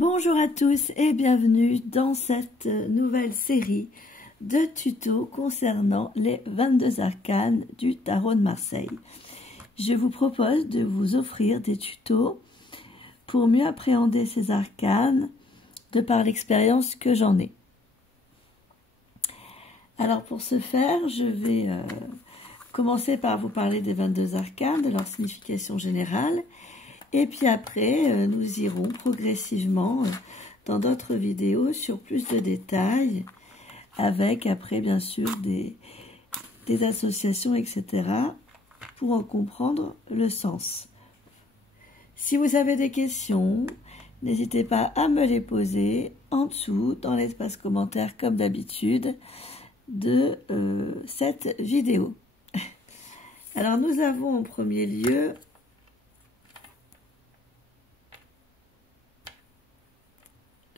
Bonjour à tous et bienvenue dans cette nouvelle série de tutos concernant les 22 arcanes du tarot de Marseille. Je vous propose de vous offrir des tutos pour mieux appréhender ces arcanes de par l'expérience que j'en ai. Alors pour ce faire, je vais commencer par vous parler des 22 arcanes, de leur signification générale. Et puis après, nous irons progressivement dans d'autres vidéos sur plus de détails, avec après bien sûr des associations, etc. pour en comprendre le sens. Si vous avez des questions, n'hésitez pas à me les poser en dessous dans l'espace commentaire comme d'habitude de cette vidéo. Alors nous avons en premier lieu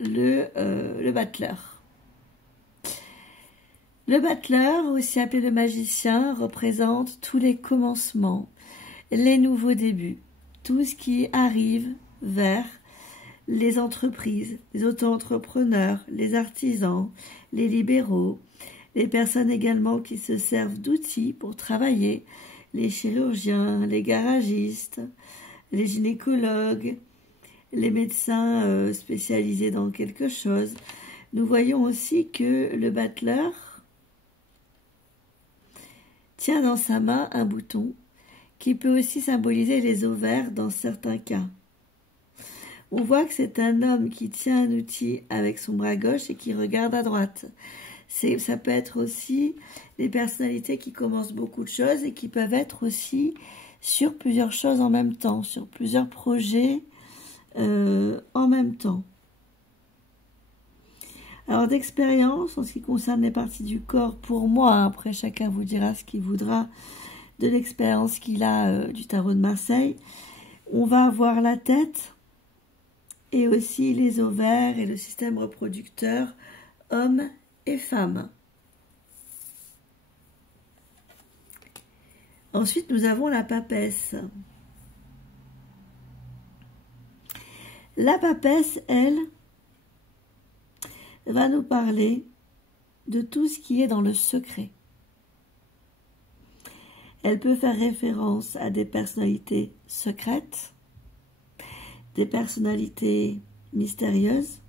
le battleur. Le battleur, aussi appelé le magicien, représente tous les commencements, les nouveaux débuts, tout ce qui arrive vers les entreprises, les auto-entrepreneurs, les artisans, les libéraux, les personnes également qui se servent d'outils pour travailler, les chirurgiens, les garagistes, les gynécologues, les médecins spécialisés dans quelque chose. Nous voyons aussi que le battleur tient dans sa main un bouton qui peut aussi symboliser les ovaires dans certains cas. On voit que c'est un homme qui tient un outil avec son bras gauche et qui regarde à droite. Ça peut être aussi des personnalités qui commencent beaucoup de choses et qui peuvent être aussi sur plusieurs choses en même temps, sur plusieurs projets en même temps. Alors d'expérience, en ce qui concerne les parties du corps, pour moi, après chacun vous dira ce qu'il voudra de l'expérience qu'il a du tarot de Marseille, on va avoir la tête et aussi les ovaires et le système reproducteur, hommes et femmes. Ensuite, nous avons la papesse. La papesse, elle, va nous parler de tout ce qui est dans le secret. Elle peut faire référence à des personnalités secrètes, des personnalités mystérieuses,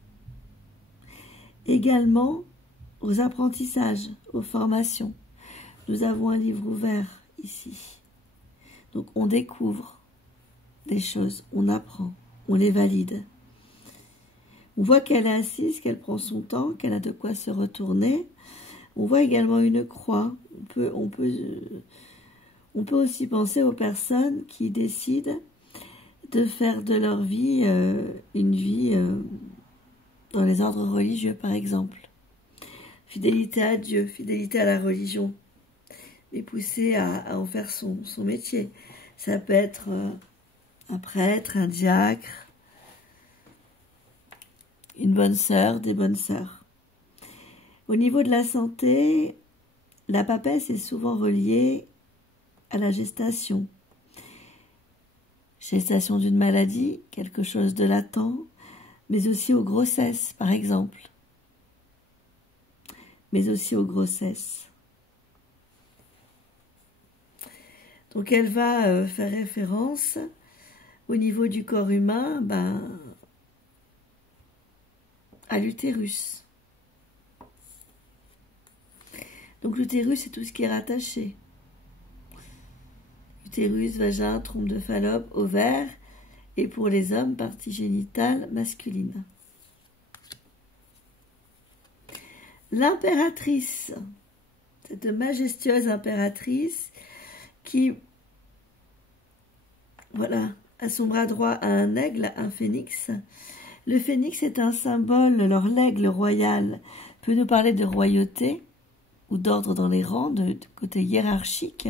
également aux apprentissages, aux formations. Nous avons un livre ouvert ici. Donc on découvre des choses, on apprend. On les valide. On voit qu'elle est assise, qu'elle prend son temps, qu'elle a de quoi se retourner. On voit également une croix. On peut aussi penser aux personnes qui décident de faire de leur vie une vie dans les ordres religieux, par exemple. Fidélité à Dieu, fidélité à la religion. Et pousser à en faire son métier. Ça peut être un prêtre, un diacre, une bonne sœur, des bonnes sœurs. Au niveau de la santé, la papesse est souvent reliée à la gestation. Gestation d'une maladie, quelque chose de latent, mais aussi aux grossesses, par exemple. Mais aussi aux grossesses. Donc elle va faire référence au niveau du corps humain, à l'utérus. Donc l'utérus, c'est tout ce qui est rattaché. Utérus, vagin, trompe de Fallope, ovaire, et pour les hommes, partie génitale masculine. L'impératrice, cette majestueuse impératrice qui, voilà, à son bras droit a un aigle, un phénix. Le phénix est un symbole, alors l'aigle royal peut nous parler de royauté ou d'ordre dans les rangs, de côté hiérarchique,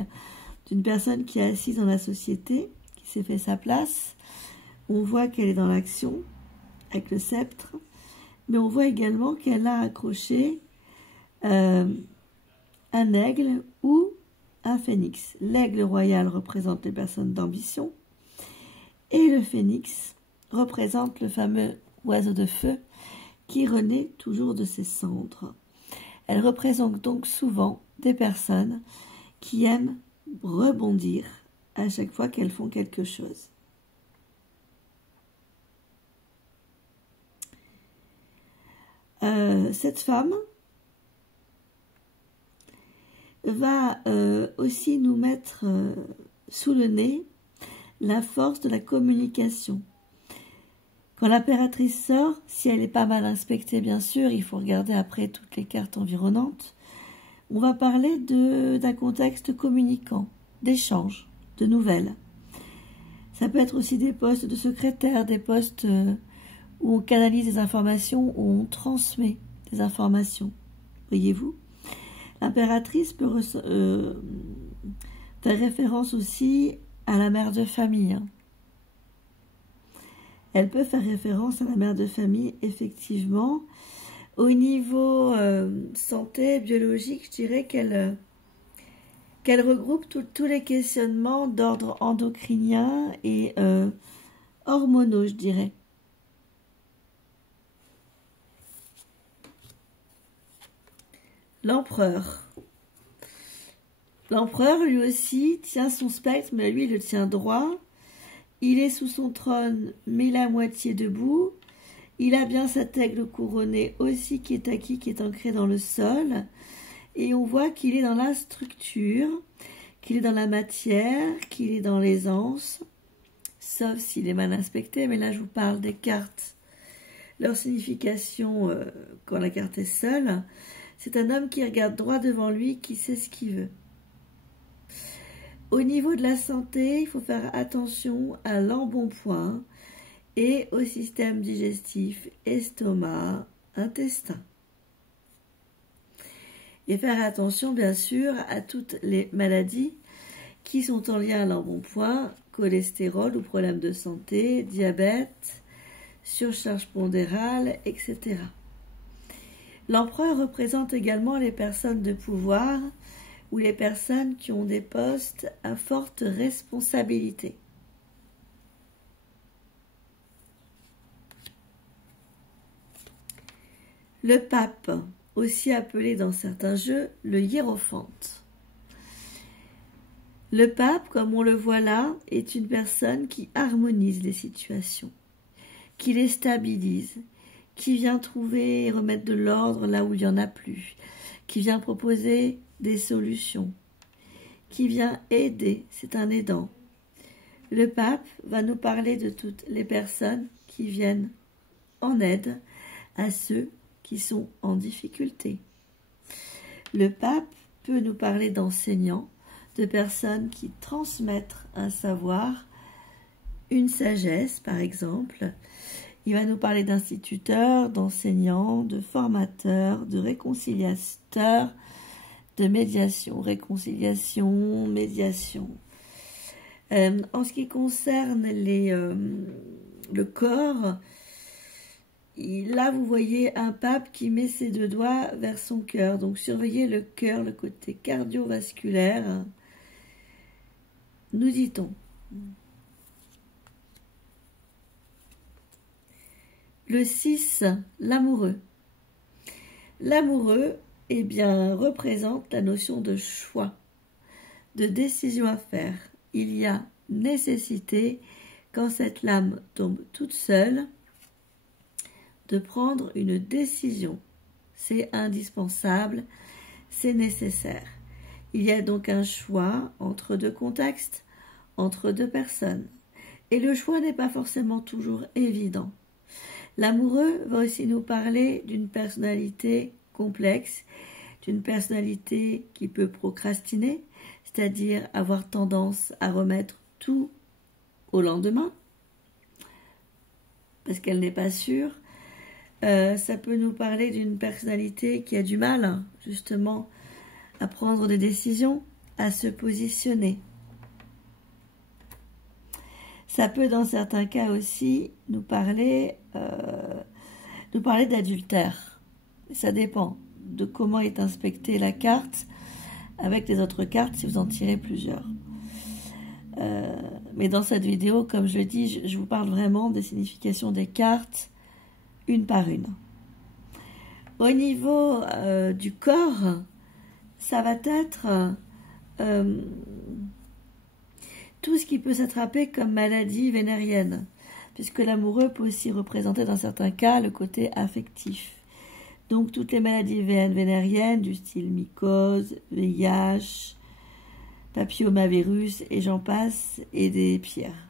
d'une personne qui est assise dans la société, qui s'est fait sa place. On voit qu'elle est dans l'action, avec le sceptre, mais on voit également qu'elle a accroché un aigle ou un phénix. L'aigle royal représente les personnes d'ambition, et le phénix représente le fameux oiseau de feu, qui renaît toujours de ses cendres. Elle représente donc souvent des personnes qui aiment rebondir à chaque fois qu'elles font quelque chose. Cette femme va aussi nous mettre sous le nez la force de la communication. Quand l'impératrice sort, si elle n'est pas mal inspectée, bien sûr, il faut regarder après toutes les cartes environnantes, on va parler d'un contexte communicant, d'échange, de nouvelles. Ça peut être aussi des postes de secrétaire, des postes où on canalise des informations, où on transmet des informations. Voyez-vous ? L'impératrice peut faire référence aussi à la mère de famille. Elle peut faire référence à la mère de famille, effectivement. Au niveau santé biologique, je dirais qu'elle regroupe tous les questionnements d'ordre endocrinien et hormonaux, je dirais. L'empereur. L'empereur, lui aussi, tient son spectre, mais lui, il le tient droit. Il est sous son trône, mais la moitié debout. Il a bien sa aigle couronnée aussi qui est acquis, qui est ancrée dans le sol. Et on voit qu'il est dans la structure, qu'il est dans la matière, qu'il est dans l'aisance, sauf s'il est mal inspecté. Mais là, je vous parle des cartes. Leur signification, quand la carte est seule, c'est un homme qui regarde droit devant lui, qui sait ce qu'il veut. Au niveau de la santé, il faut faire attention à l'embonpoint et au système digestif, estomac, intestin. Et faire attention, bien sûr, à toutes les maladies qui sont en lien à l'embonpoint, cholestérol ou problèmes de santé, diabète, surcharge pondérale, etc. L'empereur représente également les personnes de pouvoir ou les personnes qui ont des postes à forte responsabilité. Le pape, aussi appelé dans certains jeux le hiérophante. Le pape, comme on le voit là, est une personne qui harmonise les situations, qui les stabilise, qui vient trouver et remettre de l'ordre là où il n'y en a plus, qui vient proposer des solutions, qui vient aider, c'est un aidant. Le pape va nous parler de toutes les personnes qui viennent en aide à ceux qui sont en difficulté. Le pape peut nous parler d'enseignants, de personnes qui transmettent un savoir, une sagesse par exemple. Il va nous parler d'instituteurs, d'enseignants, de formateurs, de réconciliateurs, de médiation, réconciliation, médiation. En ce qui concerne le corps, là vous voyez un pape qui met ses deux doigts vers son cœur. Donc surveillez le cœur, le côté cardiovasculaire, nous dit-on. Le 6, l'amoureux. L'amoureux, eh bien, représente la notion de choix, de décision à faire. Il y a nécessité, quand cette lame tombe toute seule, de prendre une décision. C'est indispensable, c'est nécessaire. Il y a donc un choix entre deux contextes, entre deux personnes. Et le choix n'est pas forcément toujours évident. L'amoureux va aussi nous parler d'une personnalité complexe, d'une personnalité qui peut procrastiner, c'est-à-dire avoir tendance à remettre tout au lendemain, parce qu'elle n'est pas sûre. Ça peut nous parler d'une personnalité qui a du mal, justement, à prendre des décisions, à se positionner. Ça peut, dans certains cas aussi, nous parler d'adultère. Ça dépend de comment est inspectée la carte avec les autres cartes, si vous en tirez plusieurs. Mais dans cette vidéo, comme je le dis, je vous parle vraiment des significations des cartes une par une. Au niveau du corps, ça va être tout ce qui peut s'attraper comme maladie vénérienne, puisque l'amoureux peut aussi représenter dans certains cas le côté affectif. Donc toutes les maladies vénériennes du style mycose, VIH, papillomavirus et j'en passe, et des pierres.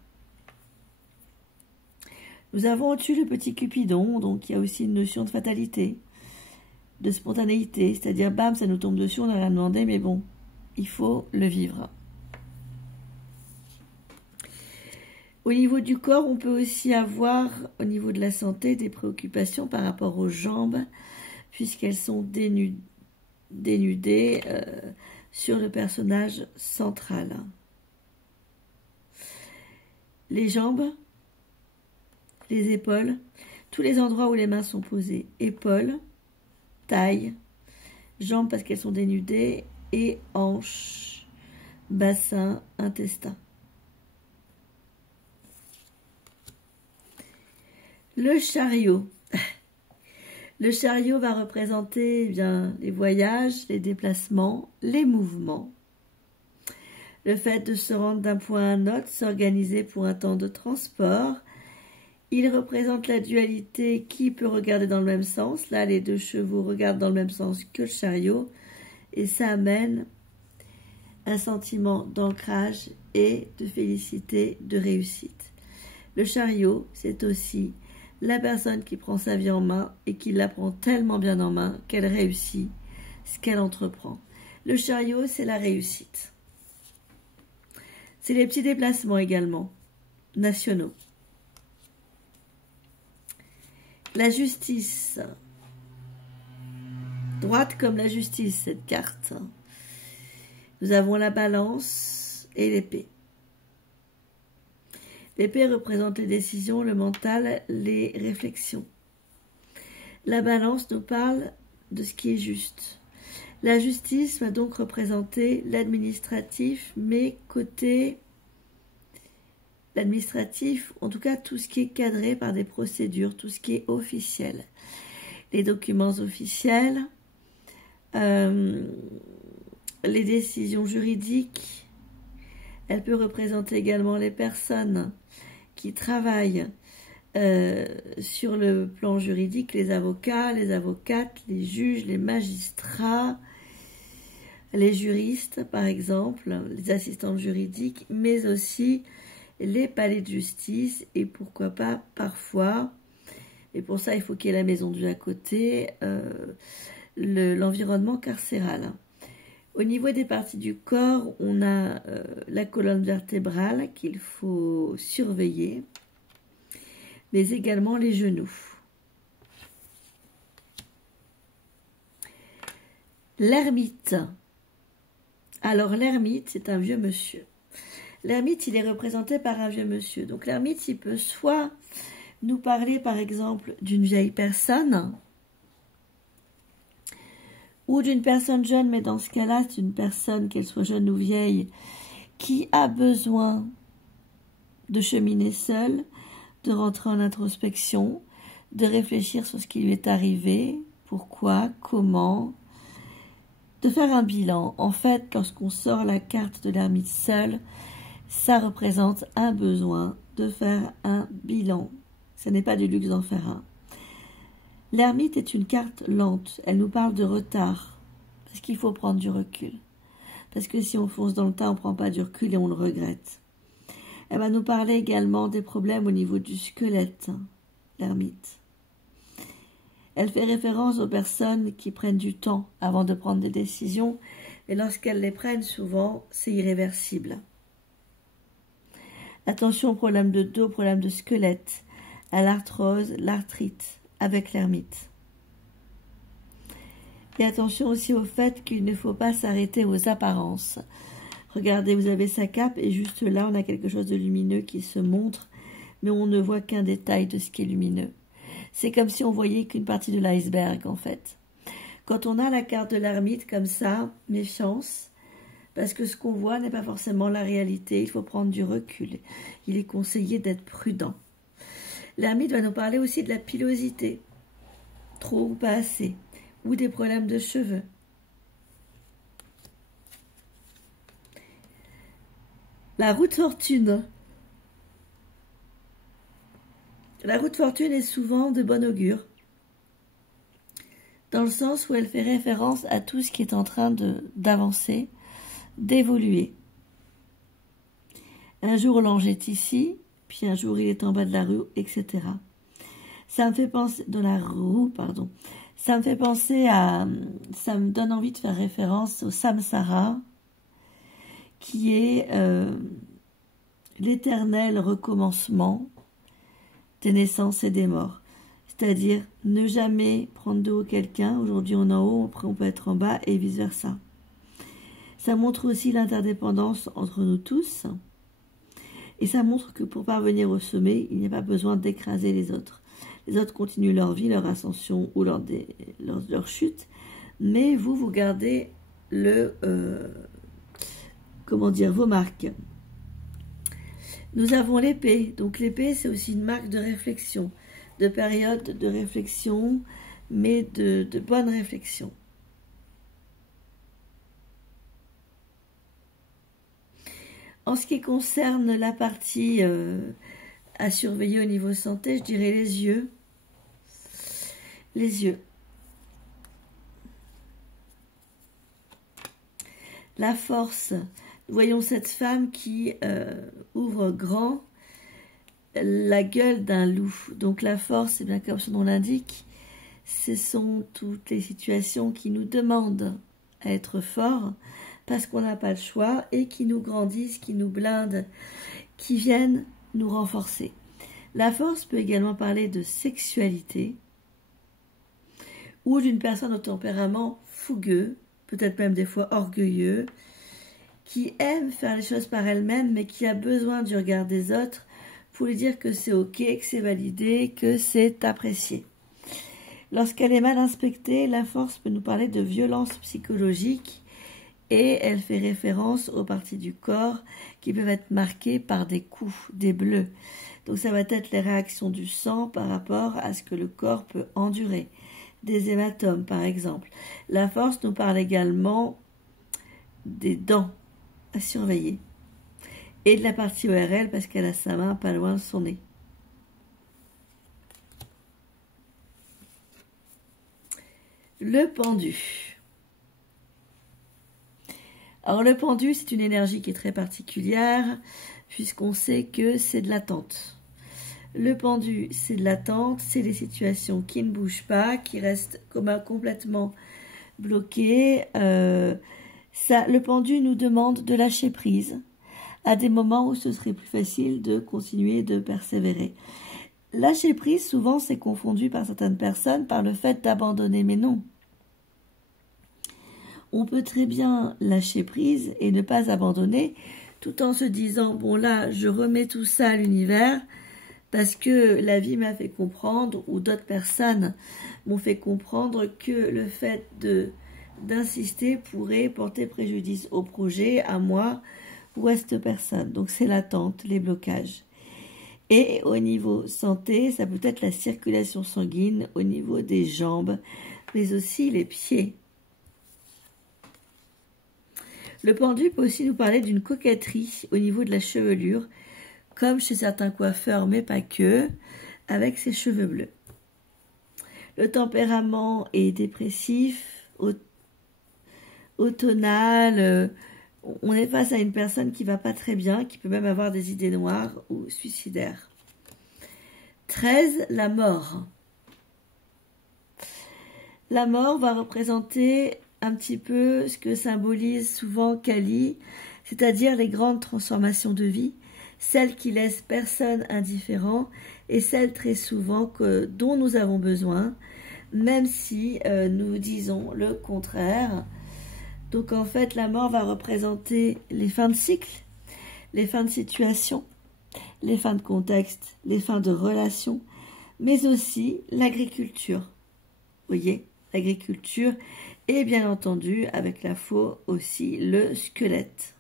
Nous avons au-dessus le petit Cupidon, donc il y a aussi une notion de fatalité, de spontanéité, c'est-à-dire bam, ça nous tombe dessus, on n'a rien demandé, mais bon, il faut le vivre. Au niveau du corps, on peut aussi avoir, au niveau de la santé, des préoccupations par rapport aux jambes, puisqu'elles sont dénudées sur le personnage central. Les jambes, les épaules, tous les endroits où les mains sont posées, épaules, taille, jambes parce qu'elles sont dénudées, et hanches, bassin, intestin. Le chariot. Le chariot va représenter bien les voyages, les déplacements, les mouvements. Le fait de se rendre d'un point à un autre, s'organiser pour un temps de transport. Il représente la dualité qui peut regarder dans le même sens. Là, les deux chevaux regardent dans le même sens que le chariot. Et ça amène un sentiment d'ancrage et de félicité, de réussite. Le chariot, c'est aussi la personne qui prend sa vie en main et qui la prend tellement bien en main qu'elle réussit ce qu'elle entreprend. Le chariot, c'est la réussite. C'est les petits déplacements également, nationaux. La justice. Droite comme la justice, cette carte. Nous avons la balance et l'épée. L'épée représente les décisions, le mental, les réflexions. La balance nous parle de ce qui est juste. La justice va donc représenter l'administratif, mais côté l'administratif, en tout cas tout ce qui est cadré par des procédures, tout ce qui est officiel. Les documents officiels, les décisions juridiques. Elle peut représenter également les personnes qui travaillent sur le plan juridique, les avocats, les avocates, les juges, les magistrats, les juristes par exemple, les assistantes juridiques, mais aussi les palais de justice et pourquoi pas parfois, et pour ça il faut qu'il y ait la maison de vue à côté, l'environnement carcéral. Au niveau des parties du corps, on a la colonne vertébrale qu'il faut surveiller, mais également les genoux. L'ermite. Alors l'ermite, c'est un vieux monsieur. L'ermite, il est représenté par un vieux monsieur. Donc l'ermite, il peut soit nous parler par exemple d'une vieille personne, ou d'une personne jeune, mais dans ce cas-là, c'est une personne, qu'elle soit jeune ou vieille, qui a besoin de cheminer seule, de rentrer en introspection, de réfléchir sur ce qui lui est arrivé, pourquoi, comment, de faire un bilan. En fait, lorsqu'on sort la carte de l'ermite seul, ça représente un besoin de faire un bilan. Ce n'est pas du luxe d'en faire un. L'ermite est une carte lente, elle nous parle de retard, parce qu'il faut prendre du recul. Parce que si on fonce dans le tas, on ne prend pas du recul et on le regrette. Elle va nous parler également des problèmes au niveau du squelette, l'ermite. Elle fait référence aux personnes qui prennent du temps avant de prendre des décisions, et lorsqu'elles les prennent, souvent, c'est irréversible. Attention aux problèmes de dos, problèmes de squelette, à l'arthrose, l'arthrite, avec l'ermite. Et attention aussi au fait qu'il ne faut pas s'arrêter aux apparences. Regardez, vous avez sa cape et juste là, on a quelque chose de lumineux qui se montre, mais on ne voit qu'un détail de ce qui est lumineux. C'est comme si on voyait qu'une partie de l'iceberg, en fait. Quand on a la carte de l'ermite comme ça, méfiance, parce que ce qu'on voit n'est pas forcément la réalité, il faut prendre du recul. Il est conseillé d'être prudent. L'ermite va nous parler aussi de la pilosité, trop ou pas assez, ou des problèmes de cheveux. La route fortune. La route fortune est souvent de bon augure, dans le sens où elle fait référence à tout ce qui est en train d'avancer, d'évoluer. Un jour l'ange est ici, puis un jour il est en bas de la rue, etc. Ça me fait penser, de la roue, pardon. Ça me fait penser à, ça me donne envie de faire référence au samsara, qui est l'éternel recommencement des naissances et des morts. C'est-à-dire ne jamais prendre de haut quelqu'un. Aujourd'hui on est en haut, après on peut être en bas et vice-versa. Ça montre aussi l'interdépendance entre nous tous. Et ça montre que pour parvenir au sommet, il n'y a pas besoin d'écraser les autres. Les autres continuent leur vie, leur ascension ou leur chute. Mais vous gardez vos marques. Nous avons l'épée. Donc l'épée, c'est aussi une marque de réflexion, de période de réflexion, mais de bonne réflexion. En ce qui concerne la partie à surveiller au niveau santé, je dirais les yeux. Les yeux. La force. Nous voyons cette femme qui ouvre grand la gueule d'un loup. Donc la force, c'est bien comme son nom l'indique, ce sont toutes les situations qui nous demandent à être forts parce qu'on n'a pas le choix et qui nous grandissent, qui nous blindent, qui viennent nous renforcer. La force peut également parler de sexualité ou d'une personne au tempérament fougueux, peut-être même des fois orgueilleux, qui aime faire les choses par elle-même, mais qui a besoin du regard des autres pour lui dire que c'est ok, que c'est validé, que c'est apprécié. Lorsqu'elle est mal inspectée, la force peut nous parler de violence psychologique et elle fait référence aux parties du corps qui peuvent être marquées par des coups, des bleus. Donc ça va être les réactions du sang par rapport à ce que le corps peut endurer. Des hématomes par exemple. La force nous parle également des dents à surveiller et de la partie ORL parce qu'elle a sa main pas loin de son nez. Le pendu. Alors le pendu, c'est une énergie qui est très particulière puisqu'on sait que c'est de l'attente. Le pendu, c'est de l'attente, c'est des situations qui ne bougent pas, qui restent complètement bloquées. Le pendu nous demande de lâcher prise à des moments où ce serait plus facile de continuer de persévérer. Lâcher prise, souvent, c'est confondu par certaines personnes par le fait d'abandonner, mais non. On peut très bien lâcher prise et ne pas abandonner tout en se disant, bon là, je remets tout ça à l'univers parce que la vie m'a fait comprendre ou d'autres personnes m'ont fait comprendre que le fait d'insister pourrait porter préjudice au projet, à moi ou à cette personne. Donc c'est l'attente, les blocages. Et au niveau santé, ça peut être la circulation sanguine au niveau des jambes, mais aussi les pieds. Le pendu peut aussi nous parler d'une coquetterie au niveau de la chevelure, comme chez certains coiffeurs, mais pas que, avec ses cheveux bleus. Le tempérament est dépressif, automnal, on est face à une personne qui va pas très bien, qui peut même avoir des idées noires ou suicidaires. 13, la mort. La mort va représenter un petit peu ce que symbolise souvent Kali, c'est-à-dire les grandes transformations de vie, celles qui laissent personne indifférent et celles très souvent dont nous avons besoin, même si nous disons le contraire. Donc en fait, la mort va représenter les fins de cycle, les fins de situation, les fins de contexte, les fins de relations, mais aussi l'agriculture. Vous voyez, l'agriculture et bien entendu, avec la faux aussi, le squelette.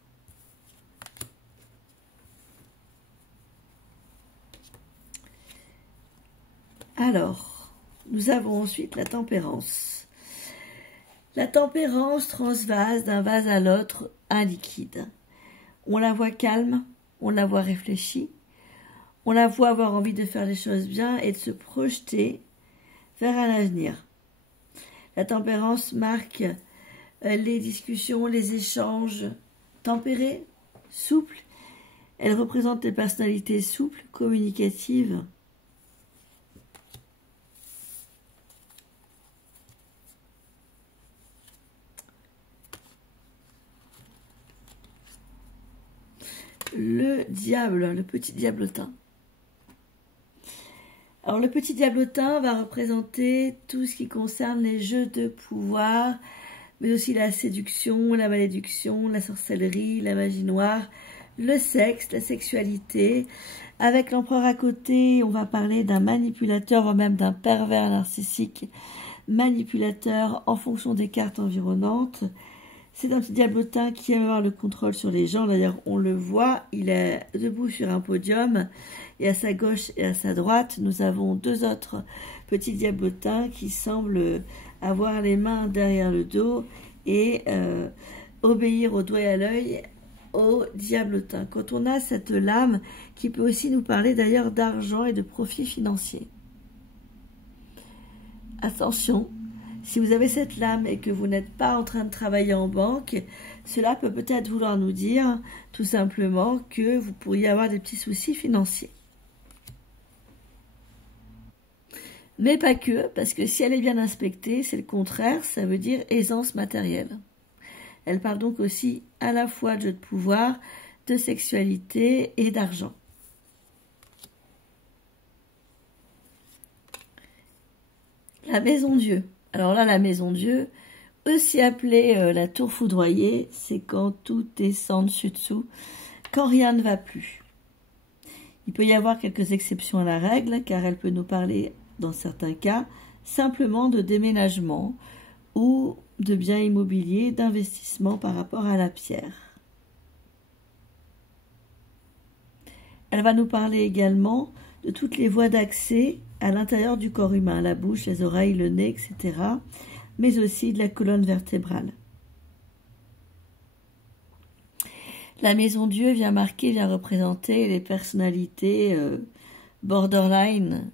Alors, nous avons ensuite la tempérance. La tempérance transvase d'un vase à l'autre un liquide. On la voit calme, on la voit réfléchie, on la voit avoir envie de faire les choses bien et de se projeter vers un avenir. La tempérance marque les discussions, les échanges tempérés, souples. Elle représente les personnalités souples, communicatives. Le diable, le petit diablotin. Alors le petit diablotin va représenter tout ce qui concerne les jeux de pouvoir, mais aussi la séduction, la malédiction, la sorcellerie, la magie noire, le sexe, la sexualité. Avec l'empereur à côté, on va parler d'un manipulateur ou même d'un pervers narcissique manipulateur en fonction des cartes environnantes. C'est un petit diablotin qui aime avoir le contrôle sur les gens. D'ailleurs, on le voit, il est debout sur un podium. Et à sa gauche et à sa droite, nous avons deux autres petits diablotins qui semblent avoir les mains derrière le dos et obéir au doigt et à l'œil au diablotin. Quand on a cette lame qui peut aussi nous parler d'ailleurs d'argent et de profit financier. Attention, si vous avez cette lame et que vous n'êtes pas en train de travailler en banque, cela peut peut-être vouloir nous dire tout simplement que vous pourriez avoir des petits soucis financiers. Mais pas que, parce que si elle est bien inspectée, c'est le contraire, ça veut dire aisance matérielle. Elle parle donc aussi à la fois de jeu de pouvoir, de sexualité et d'argent. La maison Dieu. Alors là, la maison Dieu, aussi appelée la tour foudroyée, c'est quand tout est sans dessus-dessous, quand rien ne va plus. Il peut y avoir quelques exceptions à la règle, car elle peut nous parler, dans certains cas, simplement de déménagement ou de biens immobiliers, d'investissement par rapport à la pierre. Elle va nous parler également de toutes les voies d'accès à l'intérieur du corps humain, la bouche, les oreilles, le nez, etc., mais aussi de la colonne vertébrale. La maison Dieu vient représenter les personnalités borderline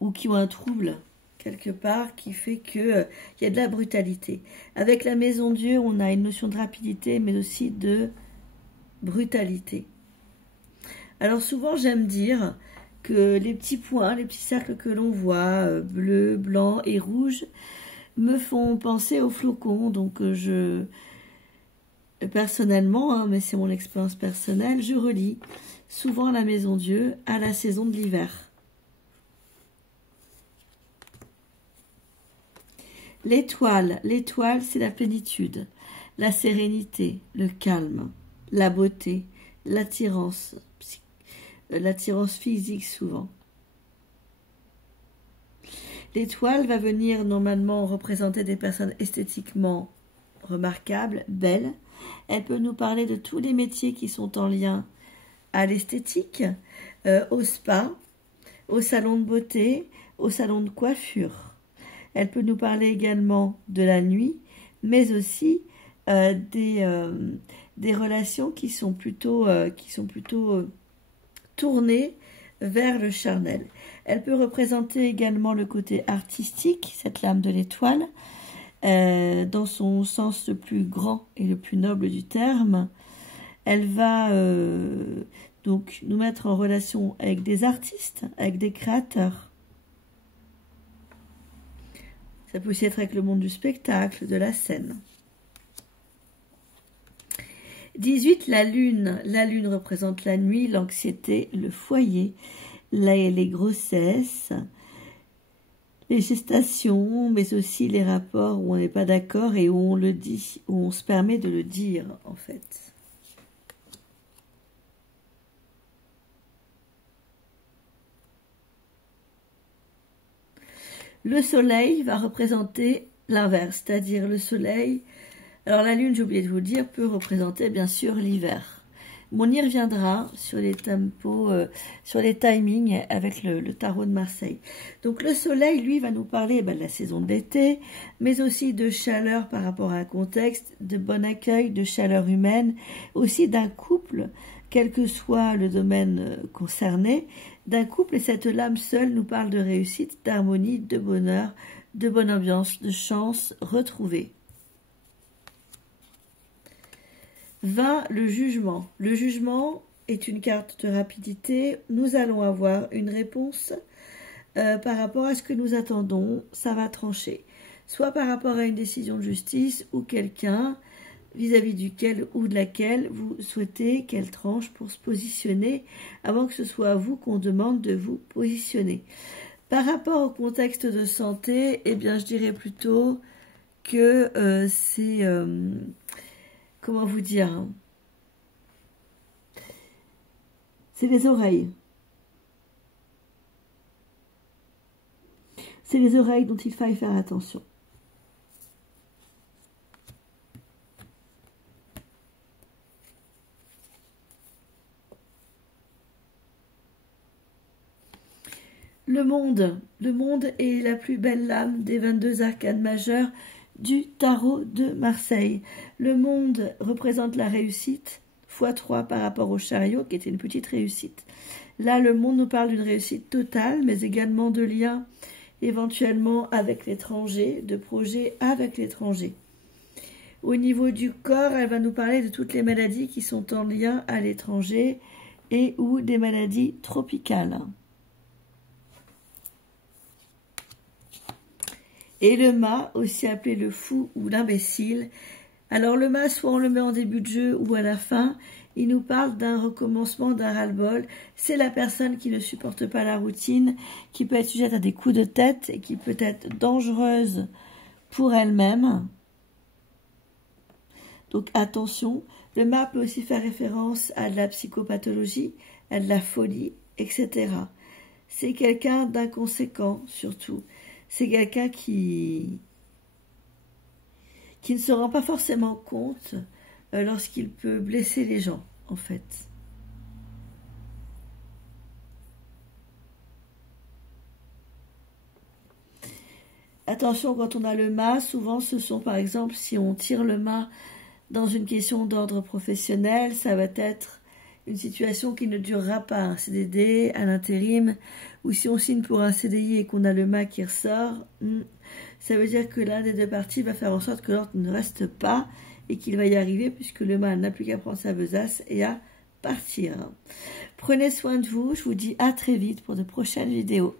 ou qui ont un trouble quelque part qui fait qu'il y a de la brutalité. Avec la maison Dieu, on a une notion de rapidité, mais aussi de brutalité. Alors souvent, j'aime dire que les petits points, les petits cercles que l'on voit, bleu, blanc et rouge, me font penser aux flocons. Donc personnellement, mais c'est mon expérience personnelle, je relie souvent la maison Dieu à la saison de l'hiver. L'étoile, c'est la plénitude, la sérénité, le calme, la beauté, l'attirance physique souvent. L'étoile va venir normalement représenter des personnes esthétiquement remarquables, belles. Elle peut nous parler de tous les métiers qui sont en lien à l'esthétique, au spa, au salon de beauté, au salon de coiffure. Elle peut nous parler également de la nuit, mais aussi des relations qui sont plutôt tournées vers le charnel. Elle peut représenter également le côté artistique, cette lame de l'étoile, dans son sens le plus grand et le plus noble du terme. Elle va donc nous mettre en relation avec des artistes, avec des créateurs. Ça peut aussi être avec le monde du spectacle, de la scène. 18, la lune. La lune représente la nuit, l'anxiété, le foyer, les grossesses, les gestations, mais aussi les rapports où on n'est pas d'accord et où on le dit, où on se permet de le dire, en fait. Le soleil va représenter l'inverse, c'est-à-dire le soleil. Alors la lune, j'ai oublié de vous le dire, peut représenter bien sûr l'hiver. On y reviendra sur les tempos, sur les timings avec le tarot de Marseille. Donc le soleil, lui, va nous parler de la saison de l'été, mais aussi de chaleur par rapport à un contexte, de bon accueil, de chaleur humaine, aussi d'un couple, quel que soit le domaine concerné, d'un couple, et cette lame seule nous parle de réussite, d'harmonie, de bonheur, de bonne ambiance, de chance retrouvée. 20. Le jugement. Le jugement est une carte de rapidité. Nous allons avoir une réponse par rapport à ce que nous attendons. Ça va trancher. Soit par rapport à une décision de justice ou quelqu'un vis-à-vis duquel ou de laquelle vous souhaitez qu'elle tranche pour se positionner avant que ce soit à vous qu'on demande de vous positionner. Par rapport au contexte de santé, eh bien, je dirais plutôt que c'est... comment vous dire? C'est les oreilles. C'est les oreilles dont il faille faire attention. Le monde est la plus belle lame des 22 arcanes majeures du tarot de Marseille. Le monde représente la réussite, x3 par rapport au chariot, qui était une petite réussite. Là, le monde nous parle d'une réussite totale, mais également de liens éventuellement avec l'étranger, de projets avec l'étranger. Au niveau du corps, elle va nous parler de toutes les maladies qui sont en lien à l'étranger et ou des maladies tropicales. Et le mât, aussi appelé le fou ou l'imbécile. Alors le mât, soit on le met en début de jeu ou à la fin, il nous parle d'un recommencement, d'un ras-le-bol. C'est la personne qui ne supporte pas la routine, qui peut être sujette à des coups de tête et qui peut être dangereuse pour elle-même. Donc attention, le mât peut aussi faire référence à de la psychopathologie, à de la folie, etc. C'est quelqu'un d'inconséquent surtout. C'est quelqu'un qui ne se rend pas forcément compte lorsqu'il peut blesser les gens, en fait. Attention, quand on a le mât, souvent ce sont par exemple, si on tire le mât dans une question d'ordre professionnel, ça va être une situation qui ne durera pas, un CDD, un intérim, ou si on signe pour un CDI et qu'on a le mât qui ressort, ça veut dire que l'un des deux parties va faire en sorte que l'autre ne reste pas et qu'il va y arriver puisque le mât n'a plus qu'à prendre sa besace et à partir. Prenez soin de vous, je vous dis à très vite pour de prochaines vidéos.